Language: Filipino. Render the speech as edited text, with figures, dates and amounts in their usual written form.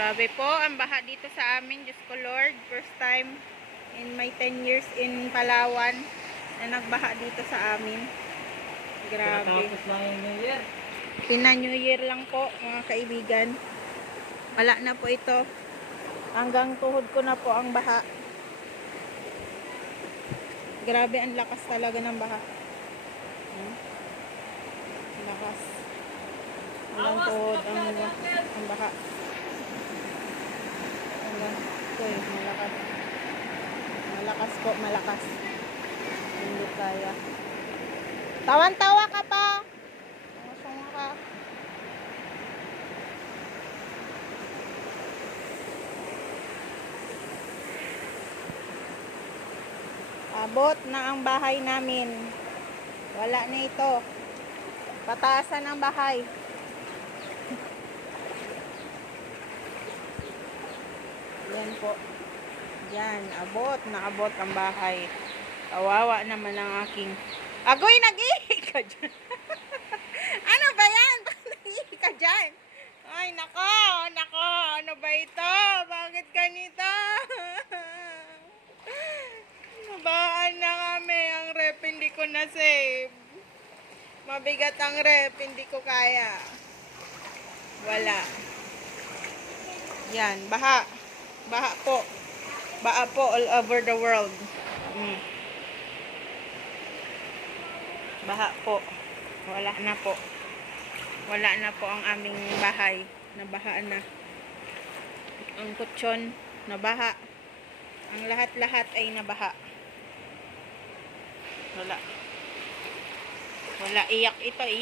Grabe po ang baha dito sa amin. Diyos ko Lord, first time in my 10 years in Palawan na nagbaha dito sa amin. Grabe. Tapos lang yung New Year. Pina New Year lang po mga kaibigan. Wala na po ito. Hanggang tuhod ko na po ang baha. Grabe ang lakas talaga ng baha. Lakas. Hanggang tuhod ang baha. Hanggang ito eh, malakas. Malakas po, malakas. Hindi kaya. Tawan-tawa ka pa. Masama ka. Abot na ang bahay namin. Wala na ito. Pataasan ang bahay. Yan po. Yan, abot. Naabot ang bahay. Kawawa naman ang aking... Agoy, nag-ihi ka dyan. Ano ba yan? Bakit nag-ihi ka dyan? Ay, nako. Nako. Ano ba ito? Bakit ganito? Nabaan na kami. Ang rep hindi ko na-save. Mabigat ang rep. Hindi ko kaya. Wala. Yan. Baha. Baha po. Baha po all over the world. Baha po. Wala na po. Wala na po ang aming bahay. Nabaha na. Ang kutsyon, nabaha. Ang lahat-lahat ay nabaha. Wala. Wala. Iyak ito. Iyak.